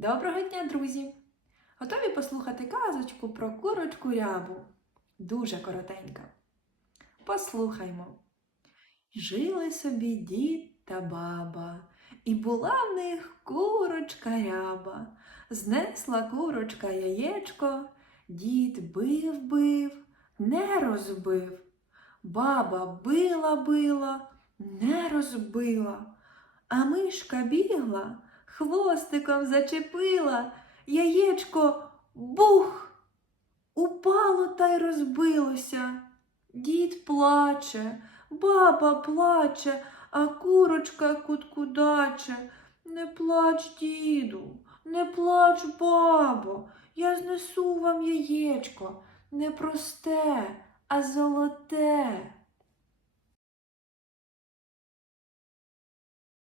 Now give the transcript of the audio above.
Доброго дня, друзі! Готові послухати казочку про курочку рябу? Дуже коротенька. Послухаймо. Жили собі дід та баба, і була в них курочка ряба. Знесла курочка яєчко, дід бив бив, не розбив. Баба била била, не розбила. А мишка бігла, хвостиком зачепила, яєчко бух! Упало та й розбилося. Дід плаче, баба плаче, а курочка куткудаче. Не плач, діду, не плач, бабо, я знесу вам яєчко, не просте, а золоте.